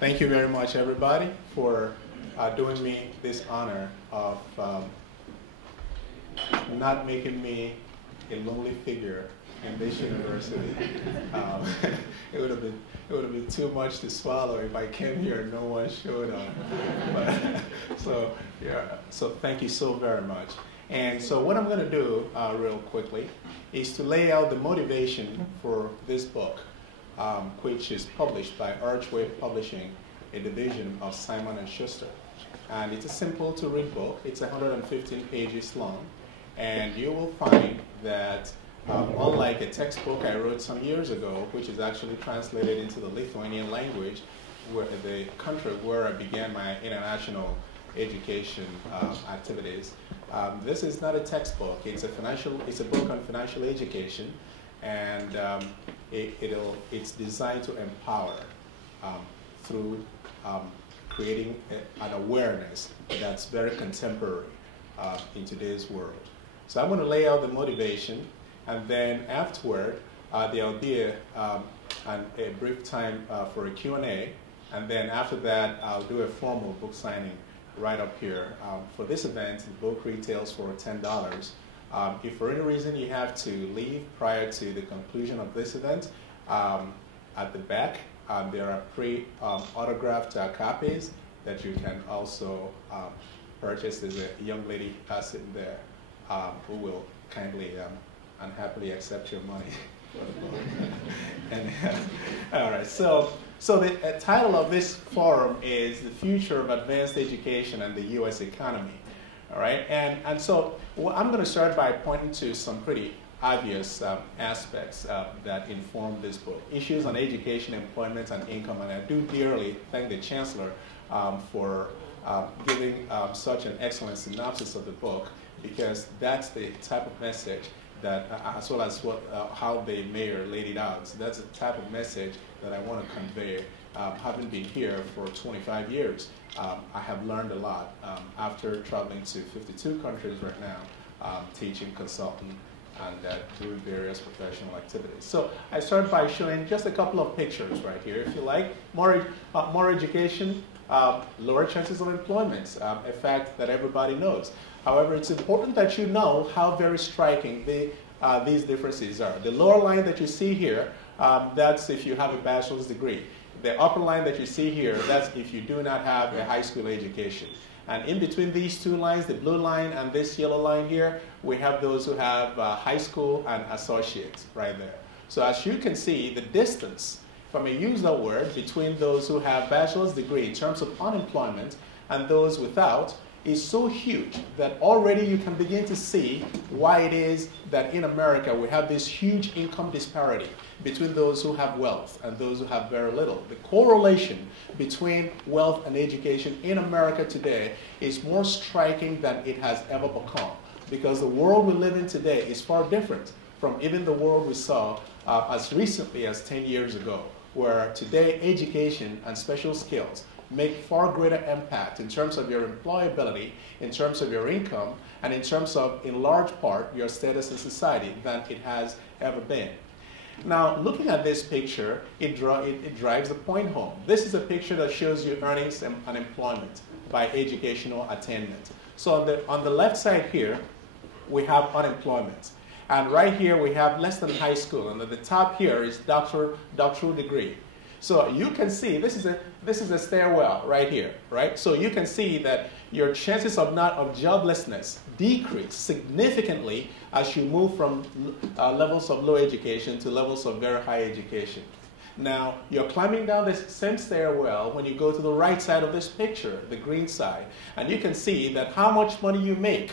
Thank you very much, everybody, for doing me this honor of not making me a lonely figure in this university. Um, it would have been too much to swallow if I came here and no one showed up. But, so thank you so very much. And so what I'm going to do real quickly is to lay out the motivation for this book, which is published by Archway Publishing, a division of Simon & Schuster. And it's a simple to read book. It's 115 pages long. And you will find that unlike a textbook I wrote some years ago, which is actually translated into the Lithuanian language, where the country where I began my international education activities, this is not a textbook. It's a book on financial education, and it's designed to empower through creating an awareness that's very contemporary in today's world. So I'm going to lay out the motivation, and then afterward there'll be a brief time for a Q&A, and then after that I'll do a formal book signing right up here. For this event, the book retails for $10. If for any reason you have to leave prior to the conclusion of this event, at the back there are pre-autographed copies that you can also purchase. There's a young lady sitting there who will kindly and happily accept your money. And, all right, so the title of this forum is The Future of Advanced Education and the U.S. Economy. All right, and so I'm going to start by pointing to some pretty obvious aspects that inform this book. Issues on education, employment, and income. And I do dearly thank the Chancellor for giving such an excellent synopsis of the book, because that's the type of message that, as well as how the mayor laid it out, so that's the type of message that I want to convey. Having been here for 25 years, I have learned a lot after traveling to 52 countries right now, teaching, consulting, and doing various professional activities. So I start by showing just a couple of pictures right here, if you like. More education, lower chances of employment, a fact that everybody knows. However, it's important that you know how very striking these differences are. The lower line that you see here, that's if you have a bachelor's degree. The upper line that you see here, that's if you do not have a high school education. And in between these two lines, the blue line and this yellow line here, we have those who have high school and associates right there. So as you can see, the distance, if I may use that word, between those who have bachelor's degree in terms of unemployment and those without is so huge that already you can begin to see why it is that in America we have this huge income disparity between those who have wealth and those who have very little. The correlation between wealth and education in America today is more striking than it has ever become, because the world we live in today is far different from even the world we saw as recently as 10 years ago, where today education and special skills make far greater impact in terms of your employability, in terms of your income, and in terms of, in large part, your status in society than it has ever been. Now, looking at this picture, it drives the point home. This is a picture that shows you earnings and unemployment by educational attainment. So on the left side here, we have unemployment. And right here, we have less than high school. And at the top here is doctoral degree. So you can see, this is a stairwell right here, right? So you can see that your chances of joblessness decrease significantly as you move from levels of low education to levels of very high education. Now, you're climbing down this same stairwell when you go to the right side of this picture, the green side, and you can see that how much money you make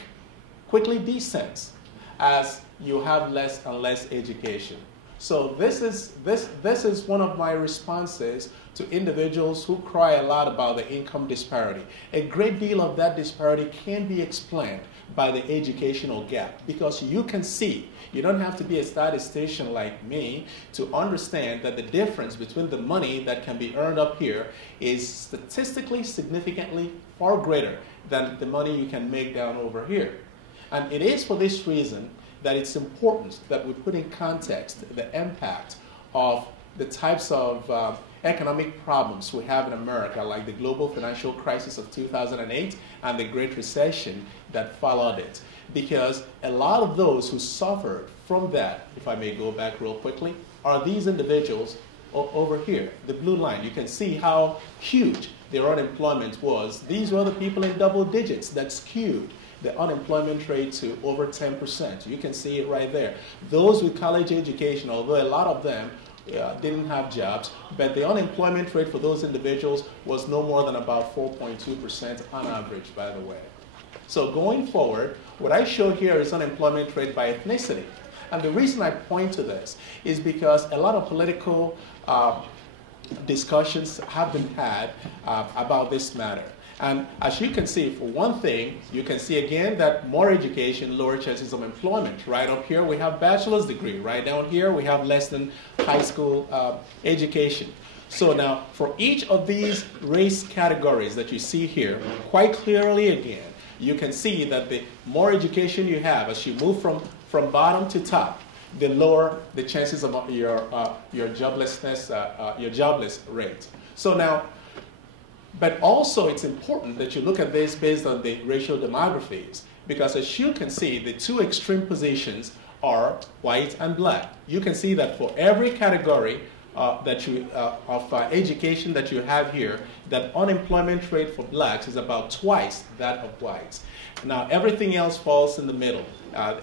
quickly descends as you have less and less education. So this is one of my responses to individuals who cry a lot about the income disparity. A great deal of that disparity can be explained by the educational gap, because you can see, you don't have to be a statistician like me to understand that the difference between the money that can be earned up here is statistically significantly far greater than the money you can make down over here. And it is for this reason that it's important that we put in context the impact of the types of economic problems we have in America, like the global financial crisis of 2008 and the Great Recession that followed it. Because a lot of those who suffered from that, if I may go back real quickly, are these individuals over here, the blue line. You can see how huge their unemployment was. These were the people in double digits that skewed the unemployment rate to over 10%. You can see it right there. Those with college education, although a lot of them didn't have jobs, but the unemployment rate for those individuals was no more than about 4.2% on average, by the way. So going forward, what I show here is unemployment rate by ethnicity. And the reason I point to this is because a lot of political discussions have been had about this matter. And as you can see, for one thing, you can see again that more education, lower chances of employment. Right up here, we have bachelor's degree. Right down here, we have less than high school education. So now, for each of these race categories that you see here, quite clearly again, you can see that the more education you have, as you move from bottom to top, the lower the chances of your joblessness, your jobless rate. So now, but also it's important that you look at this based on the racial demographies, because as you can see, the two extreme positions are white and black. You can see that for every category of education that you have here, that unemployment rate for blacks is about twice that of whites. Now everything else falls in the middle,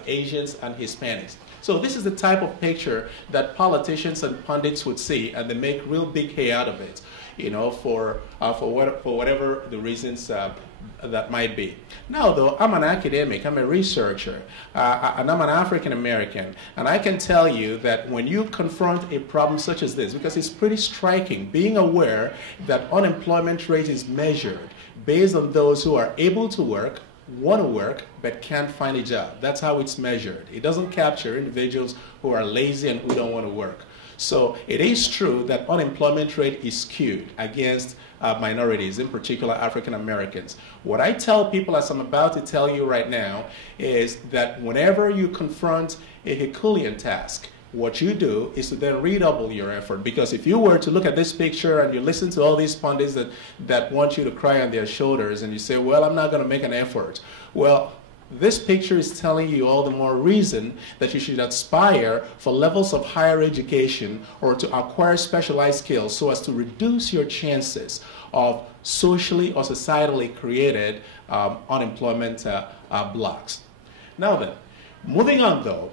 Asians and Hispanics. So this is the type of picture that politicians and pundits would see, and they make real big hay out of it, you know, for whatever the reasons that might be. Now, though, I'm an academic, I'm a researcher, and I'm an African American, and I can tell you that when you confront a problem such as this, because it's pretty striking, being aware that unemployment rate is measured based on those who are able to work, want to work, but can't find a job. That's how it's measured. It doesn't capture individuals who are lazy and who don't want to work. So it is true that unemployment rate is skewed against minorities, in particular African Americans. What I tell people, as I'm about to tell you right now, is that whenever you confront a Herculean task, what you do is to then redouble your effort. Because if you were to look at this picture and you listen to all these pundits that want you to cry on their shoulders and you say, well, I'm not going to make an effort. Well, this picture is telling you all the more reason that you should aspire for levels of higher education or to acquire specialized skills so as to reduce your chances of socially or societally created unemployment blocks. Now then, moving on though,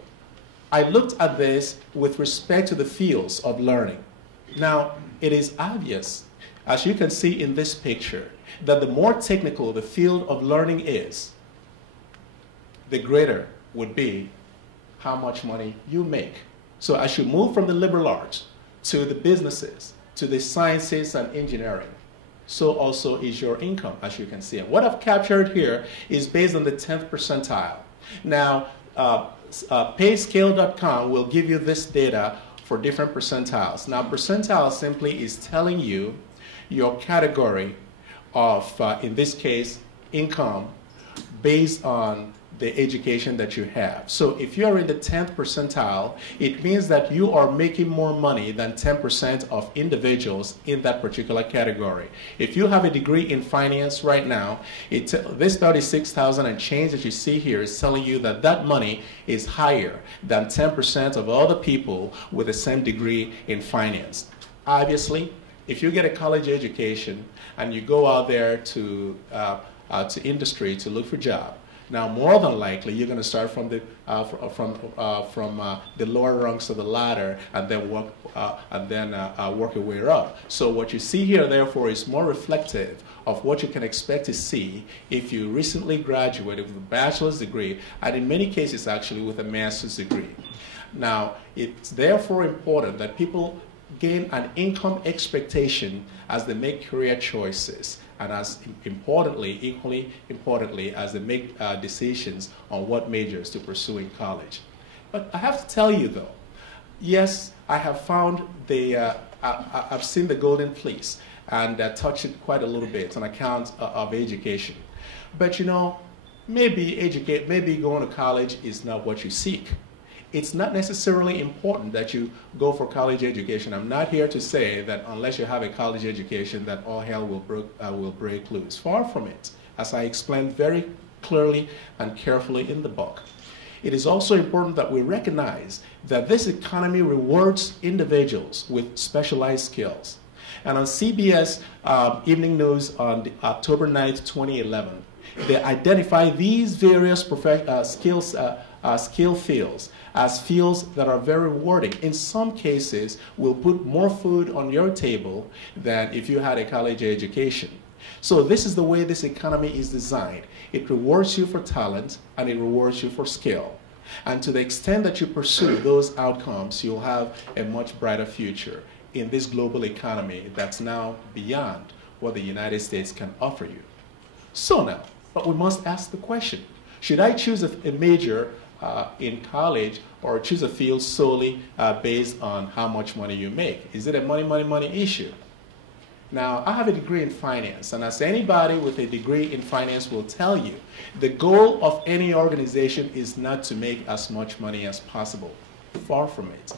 I looked at this with respect to the fields of learning. Now, it is obvious, as you can see in this picture, that the more technical the field of learning is, the greater would be how much money you make. So as you move from the liberal arts to the businesses, to the sciences and engineering, so also is your income, as you can see. And what I've captured here is based on the 10th percentile. Now, payscale.com will give you this data for different percentiles. Now, percentile simply is telling you your category of, in this case, income based on the education that you have. So if you are in the 10th percentile, it means that you are making more money than 10% of individuals in that particular category. If you have a degree in finance right now, this 36,000 and change that you see here is telling you that that money is higher than 10% of all the people with the same degree in finance. Obviously, if you get a college education and you go out there to industry to look for a job, now, more than likely, you're going to start from the lower rungs of the ladder and then work your way up. So what you see here, therefore, is more reflective of what you can expect to see if you recently graduated with a bachelor's degree, and in many cases, actually, with a master's degree. Now, it's therefore important that people gain an income expectation as they make career choices, and as importantly, equally importantly, as they make decisions on what majors to pursue in college. But I have to tell you though, yes, I have found I've seen the golden fleece and touched it quite a little bit on account of education. But you know, maybe going to college is not what you seek. It's not necessarily important that you go for college education. I'm not here to say that unless you have a college education that all hell will break loose. Far from it, as I explained very clearly and carefully in the book. It is also important that we recognize that this economy rewards individuals with specialized skills. And on CBS Evening News on October 9th, 2011, they identify these various skill fields as fields that are very rewarding. In some cases, will put more food on your table than if you had a college education. So this is the way this economy is designed. It rewards you for talent and it rewards you for skill. And to the extent that you pursue those outcomes, you'll have a much brighter future in this global economy that's now beyond what the United States can offer you. So now, but we must ask the question, should I choose a major in college or choose a field solely based on how much money you make? Is it a money issue? Now, I have a degree in finance, and as anybody with a degree in finance will tell you, the goal of any organization is not to make as much money as possible. Far from it.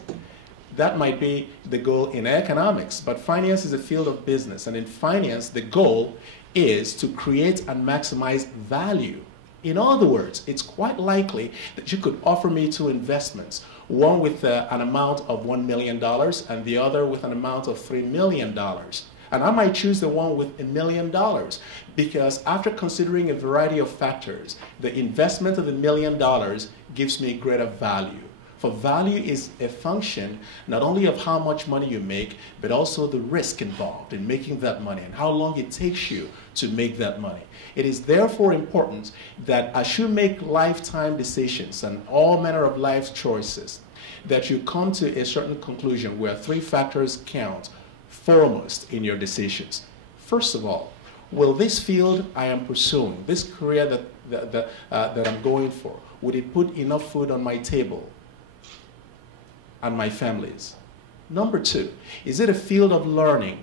That might be the goal in economics, but finance is a field of business, and in finance, the goal is to create and maximize value. In other words, it's quite likely that you could offer me two investments, one with an amount of $1 million and the other with an amount of $3 million. And I might choose the one with $1 million because after considering a variety of factors, the investment of $1 million gives me greater value. For value is a function not only of how much money you make, but also the risk involved in making that money and how long it takes you to make that money. It is therefore important that as you make lifetime decisions and all manner of life choices, that you come to a certain conclusion where three factors count foremost in your decisions. First of all, will this field I am pursuing, this career that I'm going for, would it put enough food on my table and my family's? Number two, is it a field of learning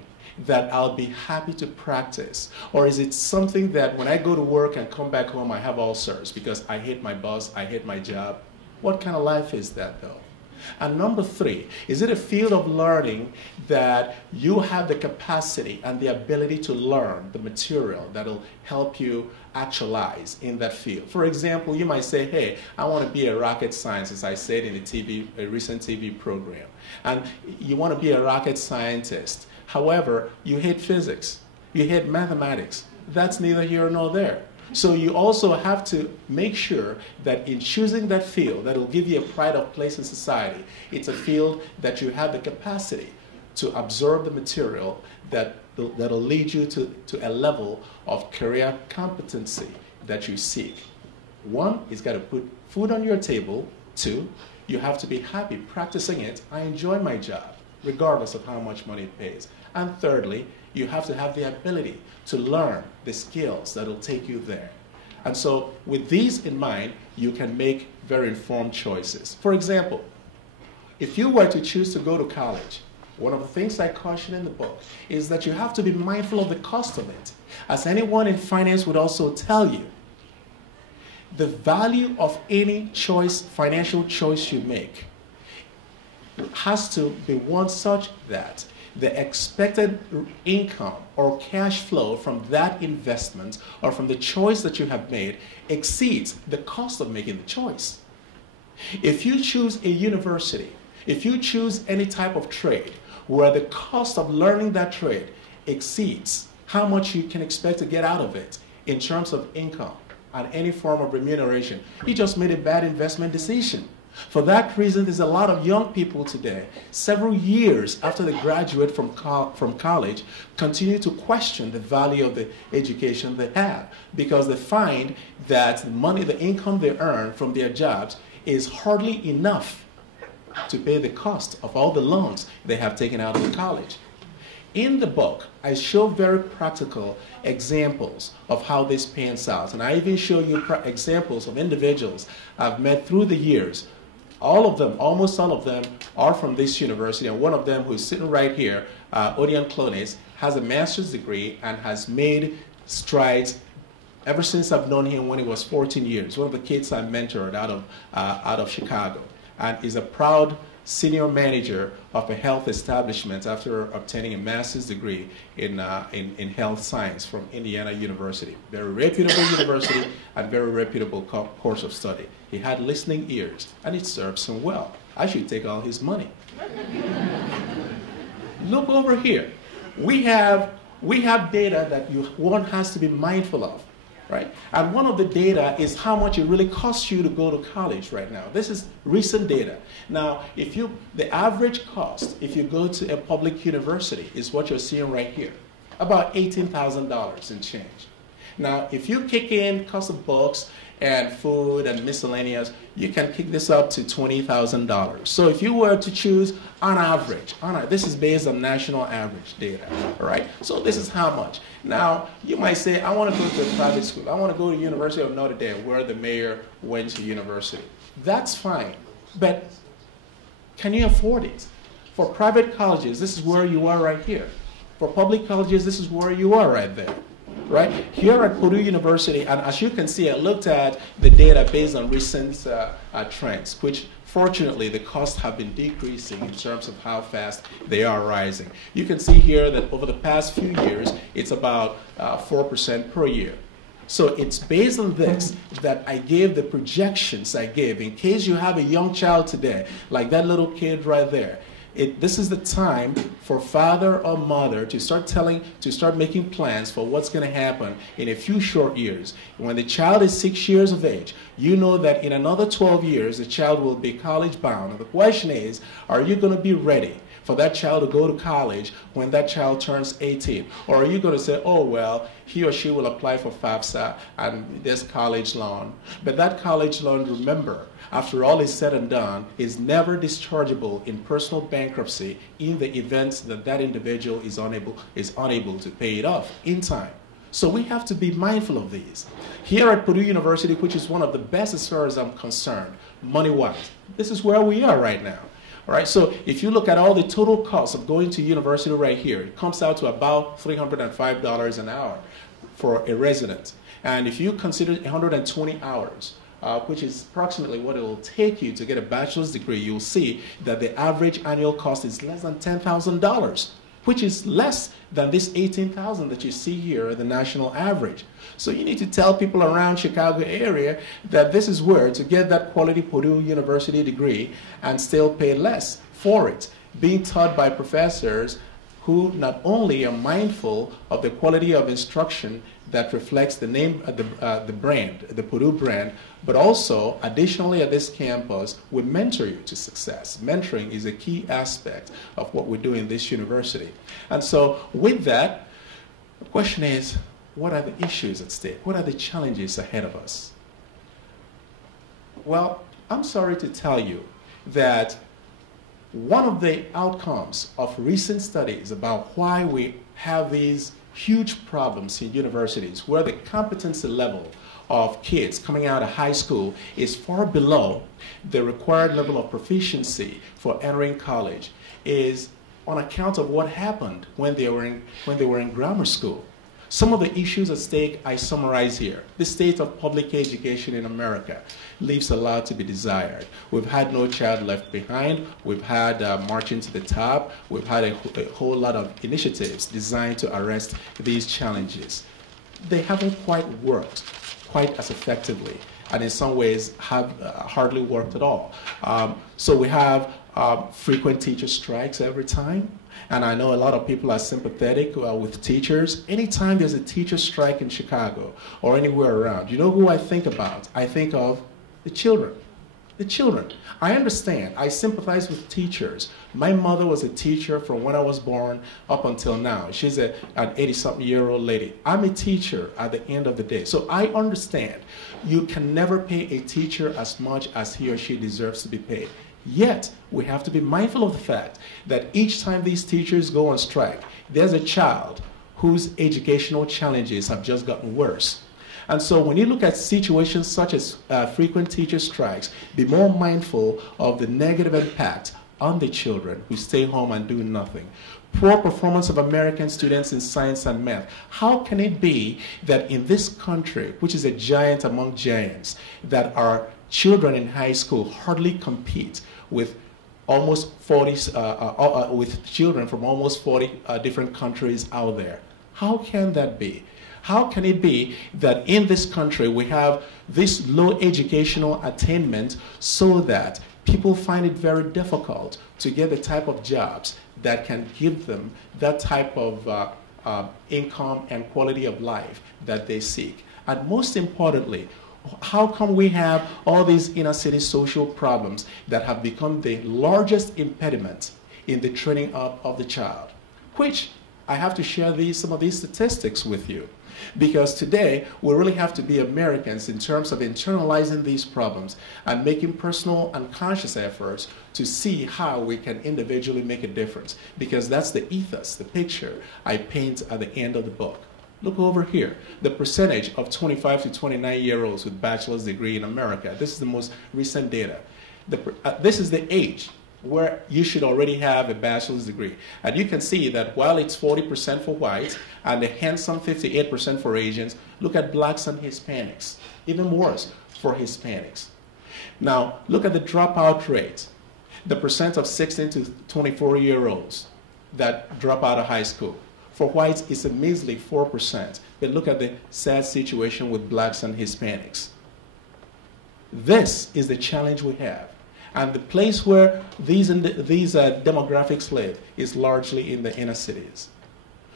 that I'll be happy to practice? Or is it something that when I go to work and come back home, I have ulcers because I hate my boss, I hate my job? What kind of life is that though? And number three, is it a field of learning that you have the capacity and the ability to learn the material that'll help you actualize in that field? For example, you might say, hey, I want to be a rocket scientist, I said in a recent TV program. And you want to be a rocket scientist. However, you hate physics, you hate mathematics. That's neither here nor there. So you also have to make sure that in choosing that field that will give you a pride of place in society, it's a field that you have the capacity to absorb the material that'll lead you to a level of career competency that you seek. One, it's got to put food on your table. Two, you have to be happy practicing it. I enjoy my job, regardless of how much money it pays. And thirdly, you have to have the ability to learn the skills that will take you there. And so with these in mind, you can make very informed choices. For example, if you were to choose to go to college, one of the things I caution in the book is that you have to be mindful of the cost of it. As anyone in finance would also tell you, the value of any choice, financial choice you make has to be one such that the expected income or cash flow from that investment or from the choice that you have made exceeds the cost of making the choice. If you choose a university, if you choose any type of trade where the cost of learning that trade exceeds how much you can expect to get out of it in terms of income and any form of remuneration, you just made a bad investment decision. For that reason, there's a lot of young people today, several years after they graduate from college, continue to question the value of the education they have because they find that the money, the income they earn from their jobs is hardly enough to pay the cost of all the loans they have taken out of college. In the book, I show very practical examples of how this pans out. And I even show you examples of individuals I've met through the years. All of them, almost all of them, are from this university. And one of them, who is sitting right here, Odion Clones, has a master's degree and has made strides ever since I've known him when he was 14 years. One of the kids I mentored out of Chicago. and is a proud senior manager of a health establishment after obtaining a master's degree in health science from Indiana University. Very reputable university and very reputable course of study. He had listening ears, and it serves him well. I should take all his money. Look over here. We have data that one has to be mindful of, right? And one of the data is how much it really costs you to go to college right now. This is recent data. Now, the average cost, if you go to a public university, is what you're seeing right here, about $18,000 in change. Now, if you kick in cost of books and food and miscellaneous, you can kick this up to $20,000. So if you were to choose on average, this is based on national average data, all right? So this is how much. Now, you might say, I want to go to a private school. I want to go to University of Notre Dame, where the mayor went to university. That's fine, but can you afford it? For private colleges, this is where you are right here. For public colleges, this is where you are right there. Right? Here at Purdue University, and as you can see, I looked at the data based on recent trends, which fortunately the costs have been decreasing in terms of how fast they are rising. You can see here that over the past few years, it's about 4% per year. So it's based on this that I gave the projections I gave. In case you have a young child today, like that little kid right there, this is the time for father or mother to start making plans for what's going to happen in a few short years. When the child is 6 years of age, you know that in another 12 years, the child will be college bound. And the question is, are you going to be ready for that child to go to college when that child turns 18? Or are you going to say, oh, well, he or she will apply for FAFSA and there's college loan. But that college loan, remember, after all is said and done, is never dischargeable in personal bankruptcy in the event that that individual is unable to pay it off in time. So we have to be mindful of these. Here at Purdue University, which is one of the best as far as I'm concerned, money-wise, this is where we are right now. All right, so if you look at all the total costs of going to university right here, it comes out to about $305 an hour for a resident. And if you consider 120 hours, which is approximately what it will take you to get a bachelor's degree, you'll see that the average annual cost is less than $10,000, which is less than this $18,000 that you see here, the national average. So you need to tell people around Chicago area that this is where to get that quality Purdue University degree and still pay less for it, being taught by professors who not only are mindful of the quality of instruction that reflects the name of the brand, the Purdue brand, but also, additionally at this campus, we mentor you to success. Mentoring is a key aspect of what we do in this university. And so with that, the question is, what are the issues at stake? What are the challenges ahead of us? Well, I'm sorry to tell you that one of the outcomes of recent studies about why we have these huge problems in universities where the competency level of kids coming out of high school is far below the required level of proficiency for entering college is on account of what happened when they were in grammar school. Some of the issues at stake I summarize here. The state of public education in America leaves a lot to be desired. We've had No Child Left Behind. We've had Marching to the Top. We've had a whole lot of initiatives designed to arrest these challenges. They haven't quite worked quite as effectively, and in some ways have hardly worked at all. So we have frequent teacher strikes every time. And I know a lot of people are sympathetic with teachers. Anytime there's a teacher strike in Chicago or anywhere around, you know who I think about? I think of the children. The children. I understand. I sympathize with teachers. My mother was a teacher from when I was born up until now. She's an 80-something-year-old lady. I'm a teacher at the end of the day. So I understand. You can never pay a teacher as much as he or she deserves to be paid. Yet, we have to be mindful of the fact that each time these teachers go on strike, there's a child whose educational challenges have just gotten worse. And so when you look at situations such as frequent teacher strikes, be more mindful of the negative impact on the children who stay home and do nothing. poor performance of American students in science and math. How can it be that in this country, which is a giant among giants, that our children in high school hardly compete with almost 40, with children from almost 40 different countries out there? How can that be? How can it be that in this country we have this low educational attainment so that people find it very difficult to get the type of jobs that can give them that type of income and quality of life that they seek? And most importantly, how come we have all these inner city social problems that have become the largest impediment in the training up of the child? Which I have to share some of these statistics with you, because today we really have to be Americans in terms of internalizing these problems and making personal and conscious efforts to see how we can individually make a difference, because that's the ethos, the picture I paint at the end of the book. Look over here, the percentage of 25 to 29-year-olds with bachelor's degree in America. This is the most recent data. This is the age where you should already have a bachelor's degree. And you can see that while it's 40% for whites and a handsome 58% for Asians, look at blacks and Hispanics, even worse for Hispanics. Now, look at the dropout rate, the percent of 16 to 24-year-olds that drop out of high school. For whites, it's a measly 4%. But look at the sad situation with blacks and Hispanics. This is the challenge we have. And the place where these demographics live is largely in the inner cities.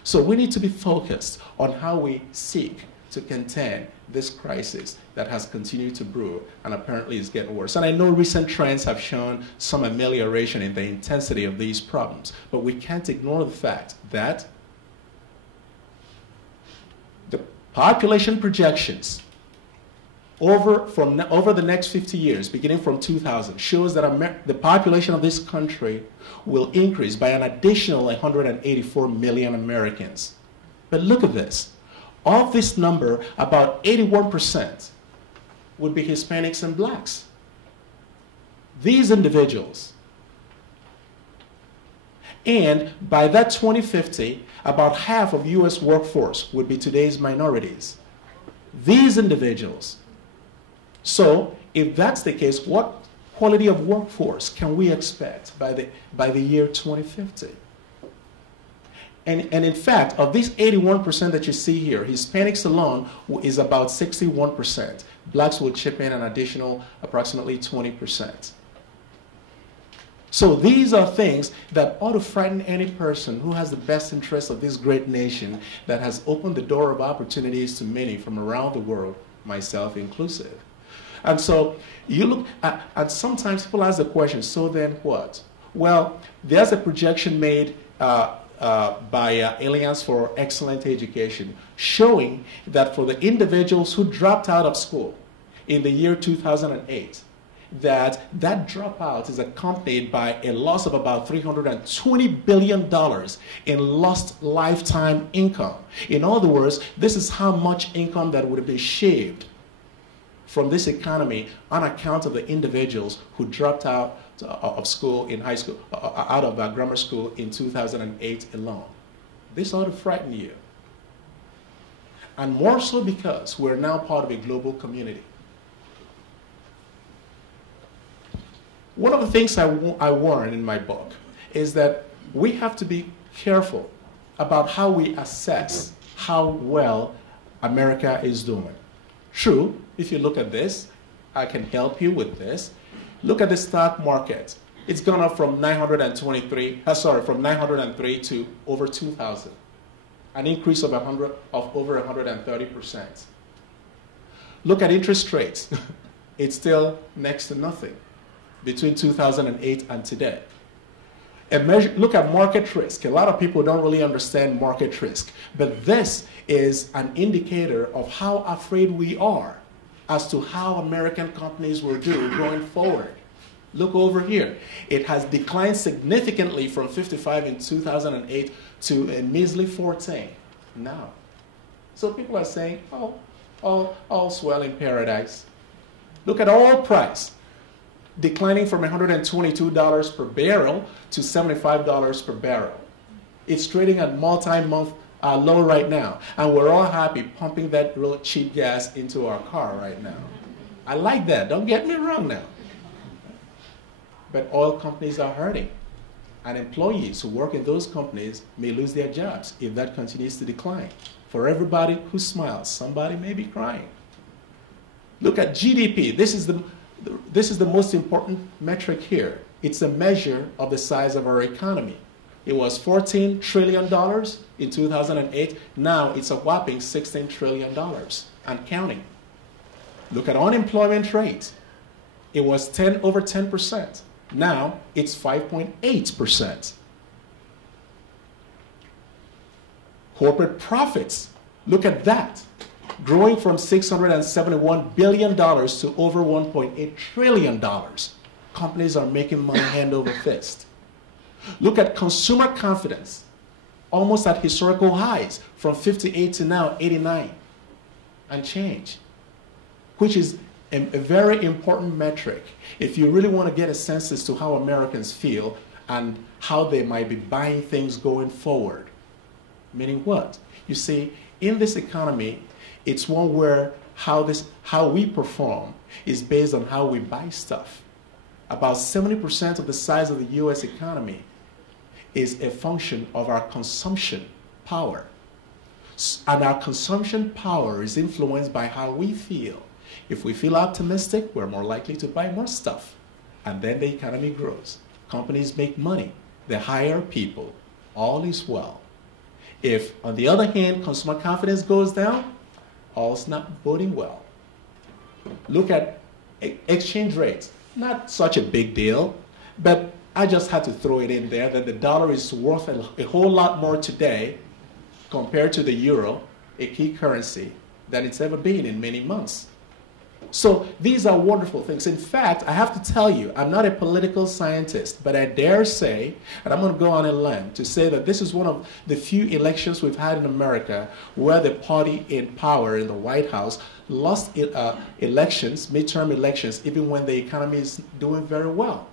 So we need to be focused on how we seek to contain this crisis that has continued to brew and apparently is getting worse. And I know recent trends have shown some amelioration in the intensity of these problems, but we can't ignore the fact that the population projections over the next 50 years, beginning from 2000, shows that the population of this country will increase by an additional 184 million Americans. But look at this. Of this number, about 81% would be Hispanics and blacks. These individuals. And by that 2050, about half of U.S. workforce would be today's minorities. These individuals. So, if that's the case, what quality of workforce can we expect by the year 2050? And in fact, of this 81% that you see here, Hispanics alone is about 61%. Blacks will chip in an additional approximately 20%. So these are things that ought to frighten any person who has the best interest of this great nation that has opened the door of opportunities to many from around the world, myself inclusive. And so you look at, and sometimes people ask the question, so then what? Well, there's a projection made by Alliance for Excellent Education showing that for the individuals who dropped out of school in the year 2008, that dropout is accompanied by a loss of about $320 billion in lost lifetime income. In other words, this is how much income that would be shaved from this economy on account of the individuals who dropped out of school in high school, out of grammar school in 2008 alone. This ought to frighten you. And more so because we're now part of a global community. One of the things I warn in my book is that we have to be careful about how we assess how well America is doing. True, if you look at this, I can help you with this. Look at the stock market. It's gone up from 903 to over 2,000, an increase of over 130%. Look at interest rates. It's still next to nothing between 2008 and today. Look at market risk. A lot of people don't really understand market risk, but this is an indicator of how afraid we are as to how American companies will do going forward. Look over here. It has declined significantly from 55 in 2008 to a measly 14 now. So people are saying, oh, all's well in paradise. Look at oil price, declining from $122 per barrel to $75 per barrel. It's trading at multi-month low right now. And we're all happy pumping that real cheap gas into our car right now. I like that. Don't get me wrong now. But oil companies are hurting. And employees who work in those companies may lose their jobs if that continues to decline. For everybody who smiles, somebody may be crying. Look at GDP. This is the most important metric here. It's a measure of the size of our economy. It was $14 trillion in 2008. Now it's a whopping $16 trillion and counting. Look at unemployment rate. It was over 10%. Now it's 5.8%. Corporate profits, look at that. Growing from $671 billion to over $1.8 trillion. Companies are making money hand over fist. Look at consumer confidence, almost at historical highs, from 58 to now 89 and change, which is a very important metric if you really want to get a sense as to how Americans feel and how they might be buying things going forward. Meaning what? You see, in this economy, it's one where how we perform is based on how we buy stuff. About 70% of the size of the US economy is a function of our consumption power. And our consumption power is influenced by how we feel. If we feel optimistic, we're more likely to buy more stuff. And then the economy grows. Companies make money. They hire people. All is well. If, on the other hand, consumer confidence goes down, all's not boding well. Look at exchange rates. Not such a big deal, but I just had to throw it in there that the dollar is worth a whole lot more today compared to the euro, a key currency, than it's ever been in many months. So these are wonderful things. In fact, I have to tell you, I'm not a political scientist, but I dare say, and I'm going to go on a limb to say that this is one of the few elections we've had in America where the party in power in the White House lost elections, midterm elections, even when the economy is doing very well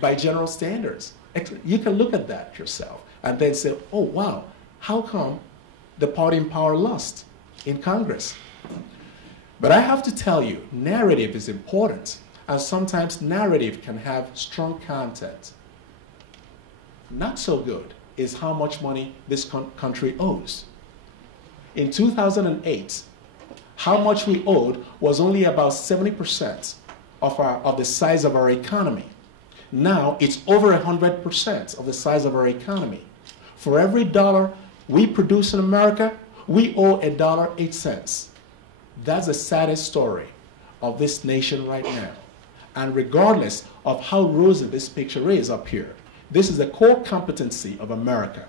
by general standards. You can look at that yourself and then say, oh, wow, how come the party in power lost in Congress? But I have to tell you, narrative is important, and sometimes narrative can have strong content. Not so good is how much money this country owes. In 2008, how much we owed was only about 70% of the size of our economy. Now it's over 100% of the size of our economy. For every dollar we produce in America, we owe $1.08. That's the saddest story of this nation right now. And regardless of how rosy this picture is up here, this is a core competency of America,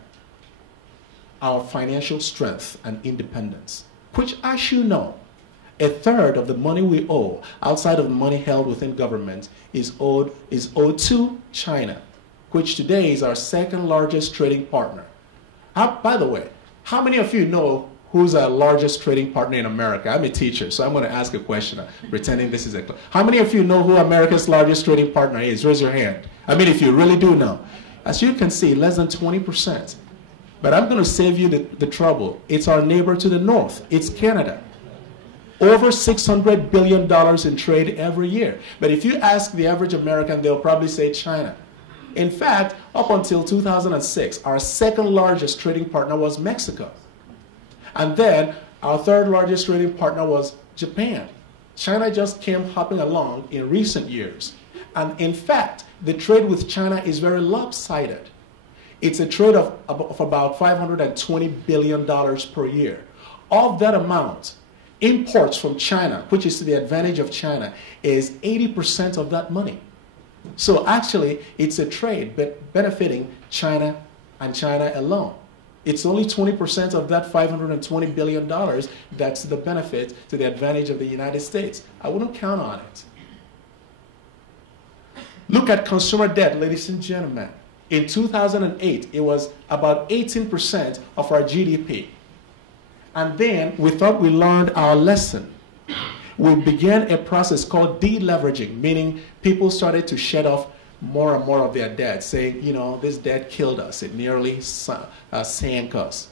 our financial strength and independence, which, as you know, a third of the money we owe, outside of the money held within government, is owed to China, which today is our second largest trading partner. By the way, how many of you know who's our largest trading partner in America? I'm a teacher, so I'm going to ask a question, pretending this is a class. How many of you know who America's largest trading partner is? Raise your hand. I mean, if you really do know. As you can see, less than 20%. But I'm going to save you the trouble. It's our neighbor to the north. It's Canada. Over $600 billion in trade every year. But if you ask the average American, they'll probably say China. In fact, up until 2006, our second largest trading partner was Mexico. And then our third largest trading partner was Japan. China just came hopping along in recent years. And in fact, the trade with China is very lopsided. It's a trade of about $520 billion per year. Of that amount, imports from China, which is to the advantage of China, is 80% of that money. So actually, it's a trade benefiting China and China alone. It's only 20% of that $520 billion that's the benefit to the advantage of the United States. I wouldn't count on it. Look at consumer debt, ladies and gentlemen. In 2008, it was about 18% of our GDP. And then we thought we learned our lesson. We began a process called deleveraging, meaning people started to shed off more and more of their debt, saying, you know, this debt killed us. It nearly sank us.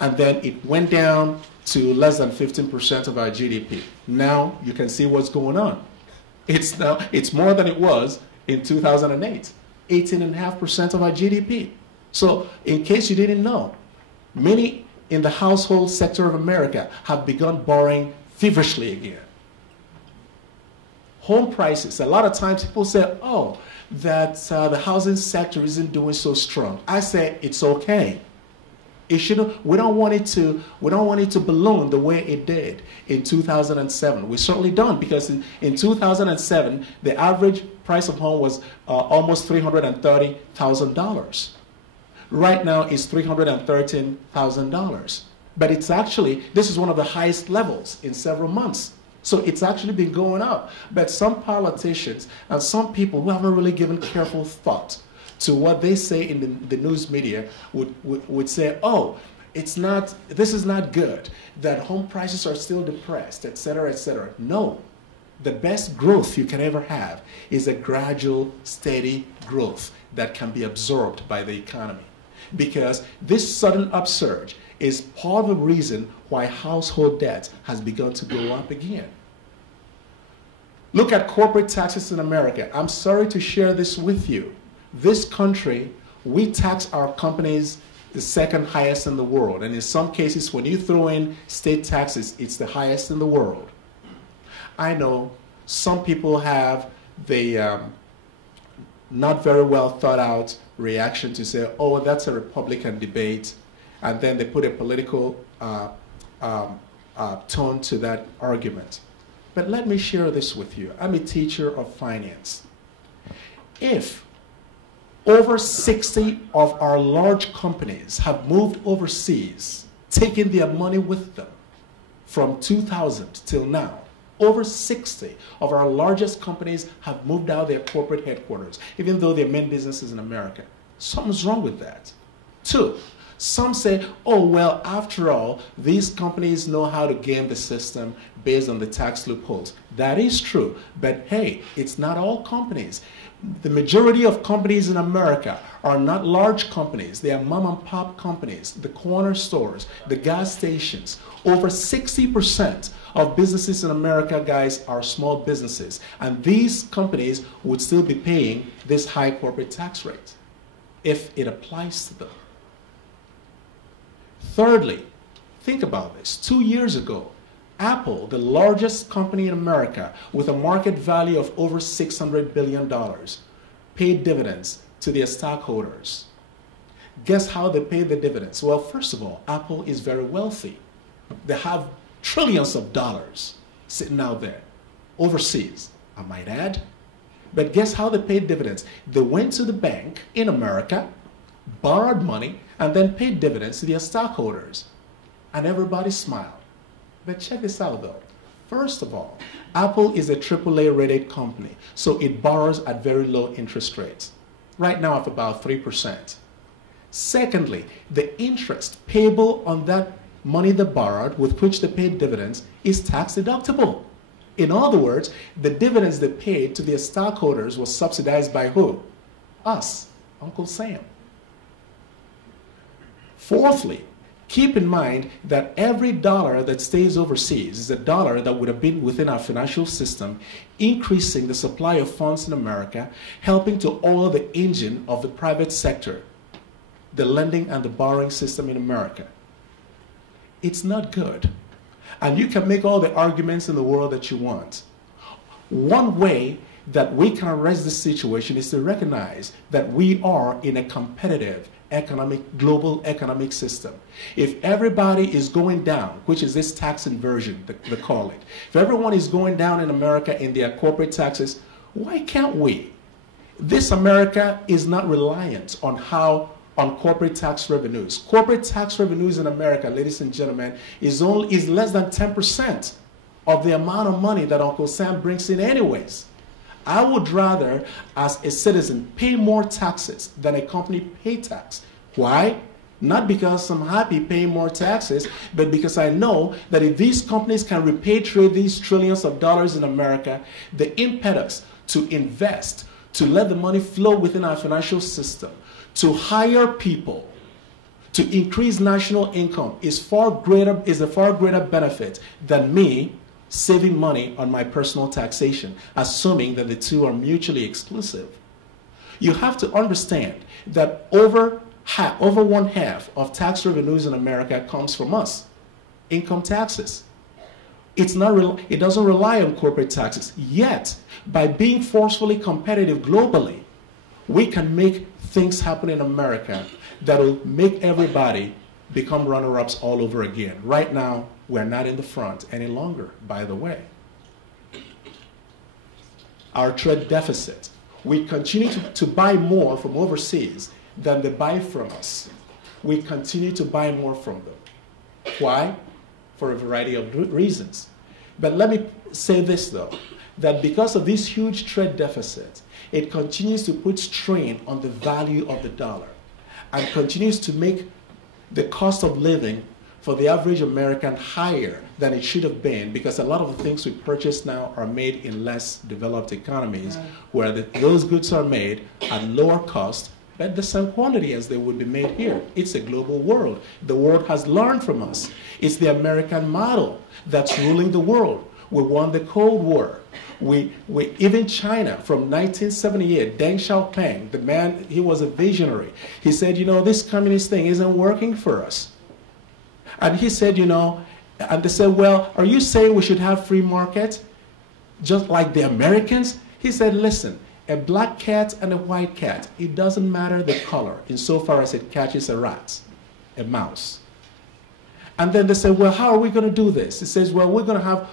And then it went down to less than 15% of our GDP. Now you can see what's going on. It's more than it was in 2008, 18.5% of our GDP. So in case you didn't know, many in the household sector of America have begun borrowing feverishly again. Home prices, a lot of times people say, oh, that the housing sector isn't doing so strong. I say it's okay. It shouldn't. We don't want it to balloon the way it did in 2007. We certainly don't, because in 2007 the average price of home was almost $330,000. Right now it's $313,000. But it's actually, this is one of the highest levels in several months. So it's actually been going up. But some politicians and some people who haven't really given careful thought to what they say in the news media would say, oh, this is not good, that home prices are still depressed, etc., etc. No. The best growth you can ever have is a gradual, steady growth that can be absorbed by the economy. Because this sudden upsurge is part of the reason why household debt has begun to go up again. Look at corporate taxes in America. I'm sorry to share this with you. This country, we tax our companies the second highest in the world. And in some cases, when you throw in state taxes, it's the highest in the world. I know some people have the not very well thought out reaction to say, oh, that's a Republican debate. And then they put a political tone to that argument. But let me share this with you. I'm a teacher of finance. If over 60 of our large companies have moved overseas, taking their money with them from 2000 till now, over 60 of our largest companies have moved out their corporate headquarters, even though their main business is in America. Something's wrong with that. Two, some say, oh, well, after all, these companies know how to game the system based on the tax loopholes. That is true, but hey, it's not all companies. The majority of companies in America are not large companies. They are mom and pop companies, the corner stores, the gas stations. Over 60% of businesses in America, guys, are small businesses. And these companies would still be paying this high corporate tax rate if it applies to them. Thirdly, think about this. 2 years ago, Apple, the largest company in America with a market value of over $600 billion, paid dividends to their stockholders. Guess how they paid the dividends? Well, first of all, Apple is very wealthy. They have trillions of dollars sitting out there, overseas, I might add. But guess how they paid dividends? They went to the bank in America, borrowed money, and then paid dividends to their stockholders. And everybody smiled. But check this out though. First of all, Apple is a AAA rated company, so it borrows at very low interest rates. Right now of about 3%. Secondly, the interest payable on that money they borrowed with which they paid dividends is tax deductible. In other words, the dividends they paid to their stockholders was subsidized by who? Us, Uncle Sam. Fourthly, keep in mind that every dollar that stays overseas is a dollar that would have been within our financial system, increasing the supply of funds in America, helping to oil the engine of the private sector, the lending and the borrowing system in America. It's not good. And you can make all the arguments in the world that you want. One way that we can arrest this situation is to recognize that we are in a competitive global economic system. If everybody is going down, which is this tax inversion, they call it, if everyone is going down in America in their corporate taxes, why can't we? This America is not reliant on corporate tax revenues. Corporate tax revenues in America, ladies and gentlemen, is less than 10% of the amount of money that Uncle Sam brings in anyways. I would rather, as a citizen, pay more taxes than a company pay tax. Why? Not because I'm happy paying more taxes, but because I know that if these companies can repatriate these trillions of dollars in America, the impetus to invest, to let the money flow within our financial system, to hire people, to increase national income is a far greater benefit than me saving money on my personal taxation, assuming that the two are mutually exclusive. You have to understand that over one half of tax revenues in America comes from us, income taxes. It doesn't rely on corporate taxes. Yet, by being forcefully competitive globally, we can make things happen in America that will make everybody become runner-ups all over again. Right now, we're not in the front any longer, by the way. Our trade deficit. We continue to buy more from overseas than they buy from us. We continue to buy more from them. Why? For a variety of reasons. But let me say this, though, that because of this huge trade deficit, it continues to put strain on the value of the dollar and continues to make the cost of living for the average American higher than it should have been, because a lot of the things we purchase now are made in less developed economies where those goods are made at lower cost but the same quantity as they would be made here. It's a global world. The world has learned from us. It's the American model that's ruling the world. We won the Cold War. Even China from 1978, Deng Xiaoping, the man, he was a visionary. He said, you know, this communist thing isn't working for us. And he said, you know, and they said, well, are you saying we should have free market just like the Americans? He said, listen, a black cat and a white cat, it doesn't matter the color insofar as it catches a rat, a mouse. And then they said, well, how are we going to do this? He says, well, we're going to have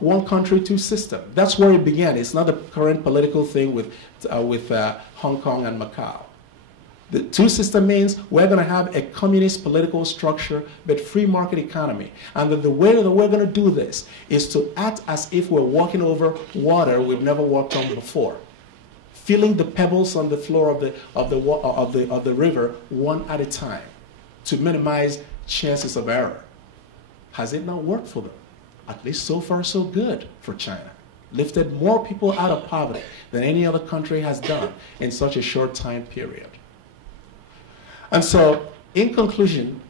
one country, two systems. That's where it began. It's not the current political thing with Hong Kong and Macau. The two system means we're going to have a communist political structure, but free market economy. And that the way that we're going to do this is to act as if we're walking over water we've never walked on before, feeling the pebbles on the floor of the river one at a time to minimize chances of error. Has it not worked for them? At least so far so good for China. Lifted more people out of poverty than any other country has done in such a short time period. And so, in conclusion,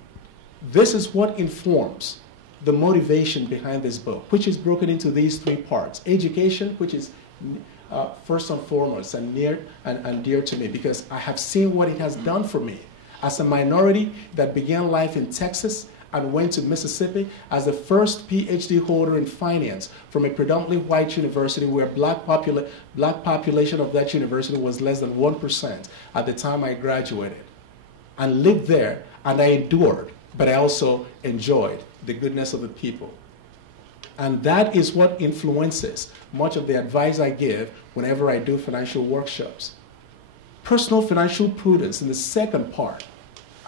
this is what informs the motivation behind this book, which is broken into these three parts. Education, which is first and foremost and near and dear to me, because I have seen what it has done for me as a minority that began life in Texas and went to Mississippi as the first PhD holder in finance from a predominantly white university where black population of that university was less than 1% at the time I graduated. And lived there, and I endured, but I also enjoyed the goodness of the people. And that is what influences much of the advice I give whenever I do financial workshops. Personal financial prudence in the second part.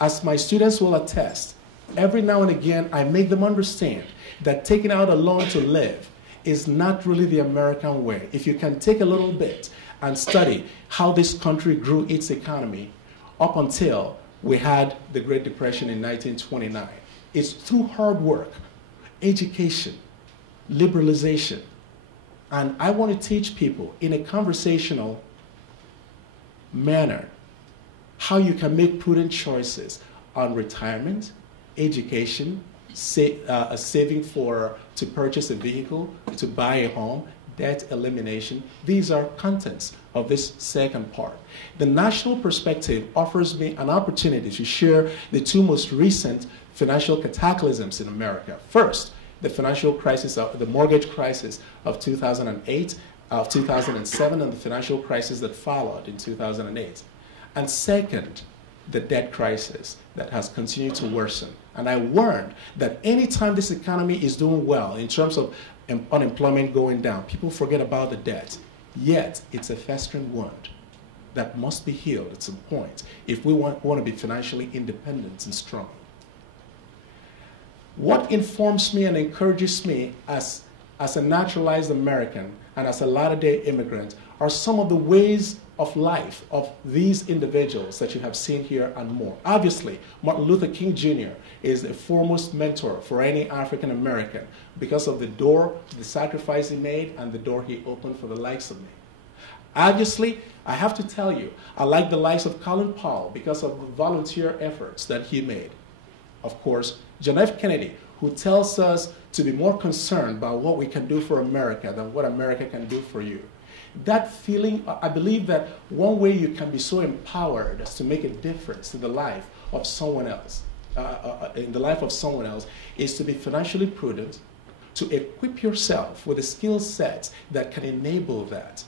As my students will attest, every now and again I make them understand that taking out a loan to live is not really the American way. If you can take a little bit and study how this country grew its economy up until we had the Great Depression in 1929. It's through hard work, education, liberalization. And I want to teach people in a conversational manner how you can make prudent choices on retirement, education, saving to purchase a vehicle, to buy a home, debt elimination. These are contents of this second part. The national perspective offers me an opportunity to share the two most recent financial cataclysms in America. First, the financial crisis, the mortgage crisis of 2008, of 2007, and the financial crisis that followed in 2008. And second, the debt crisis that has continued to worsen. And I warned that anytime this economy is doing well in terms of unemployment going down, people forget about the debt. Yet, it's a festering wound that must be healed at some point if we want to be financially independent and strong. What informs me and encourages me as a naturalized American and as a latter-day immigrant are some of the ways of life of these individuals that you have seen here and more. Obviously, Martin Luther King Jr. is the foremost mentor for any African American because of the sacrifice he made and the door he opened for the likes of me. Obviously, I have to tell you, I like the likes of Colin Powell because of the volunteer efforts that he made. Of course, John F. Kennedy, who tells us to be more concerned about what we can do for America than what America can do for you. That feeling, I believe that one way you can be so empowered as to make a difference in the life of someone else, is to be financially prudent, to equip yourself with the skill sets that can enable that.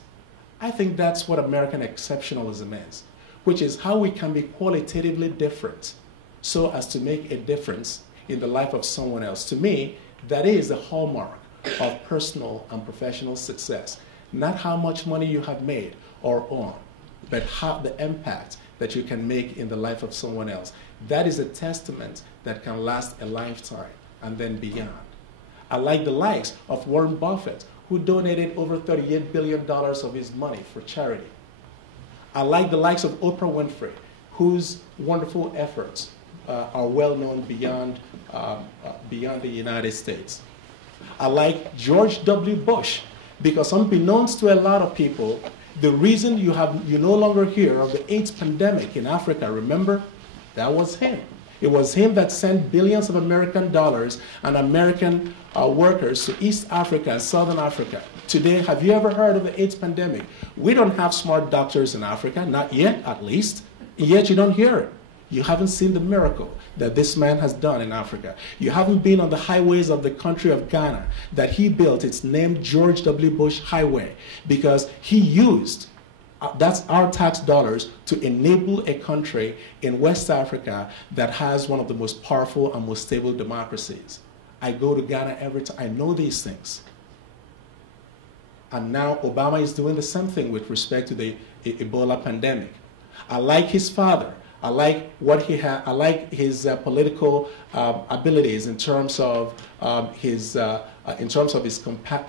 I think that's what American exceptionalism is, which is how we can be qualitatively different so as to make a difference in the life of someone else. To me, that is the hallmark of personal and professional success. Not how much money you have made or own, but how the impact that you can make in the life of someone else. That is a testament that can last a lifetime and then beyond. I like the likes of Warren Buffett, who donated over $38 billion of his money for charity. I like the likes of Oprah Winfrey, whose wonderful efforts are well known beyond the United States. I like George W. Bush, because unbeknownst to a lot of people, the reason you no longer hear of the AIDS pandemic in Africa, remember, that was him. It was him that sent billions of American dollars and American workers to East Africa and Southern Africa. Today, have you ever heard of the AIDS pandemic? We don't have smart doctors in Africa, not yet at least, yet you don't hear it. You haven't seen the miracle that this man has done in Africa. You haven't been on the highways of the country of Ghana that he built. It's named George W. Bush Highway because he used, that's our tax dollars, to enable a country in West Africa that has one of the most powerful and most stable democracies. I go to Ghana every time. I know these things. And now Obama is doing the same thing with respect to the Ebola pandemic. I like his father. I like what he had. I like his political abilities in terms of his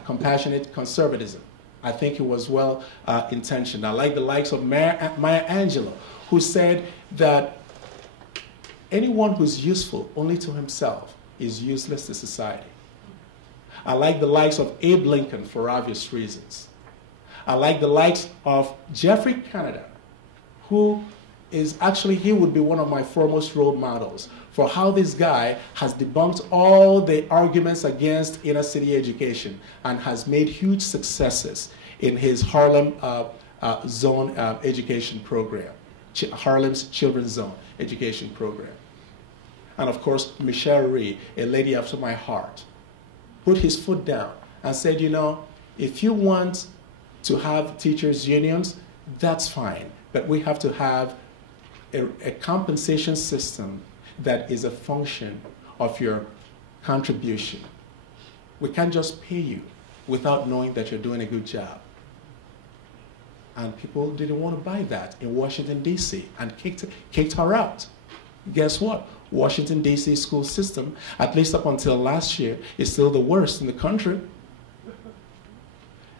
compassionate conservatism. I think he was well intentioned. I like the likes of Maya Angelou, who said that anyone who's useful only to himself is useless to society. I like the likes of Abe Lincoln for obvious reasons. I like the likes of Jeffrey Canada, who is actually, he would be one of my foremost role models for how this guy has debunked all the arguments against inner city education and has made huge successes in his Harlem Zone education program, Harlem's Children's Zone education program. And of course, Michelle Rhee, a lady after my heart, put his foot down and said, you know, if you want to have teachers' unions, that's fine, but we have to have a compensation system that is a function of your contribution. We can't just pay you without knowing that you're doing a good job. And people didn't want to buy that in Washington, D.C. and kicked her out. Guess what? Washington, D.C. school system, at least up until last year, is still the worst in the country.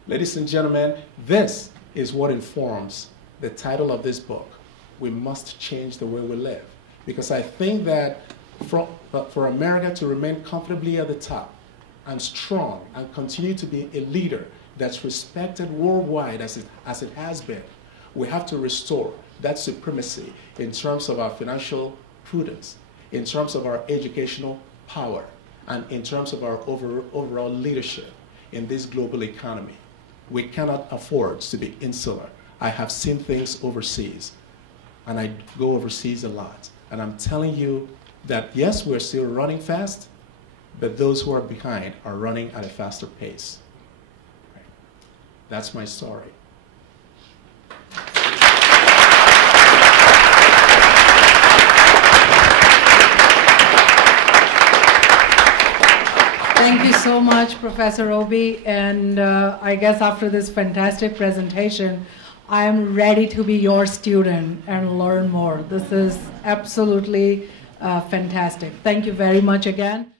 Ladies and gentlemen, this is what informs the title of this book. We must change the way we live. Because I think that for America to remain comfortably at the top and strong and continue to be a leader that's respected worldwide as it has been, we have to restore that supremacy in terms of our financial prudence, in terms of our educational power, and in terms of our overall leadership in this global economy. We cannot afford to be insular. I have seen things overseas, and I go overseas a lot. And I'm telling you that, yes, we're still running fast, but those who are behind are running at a faster pace. Right. That's my story. Thank you so much, Professor Obi. And I guess after this fantastic presentation, I am ready to be your student and learn more. This is absolutely fantastic. Thank you very much again.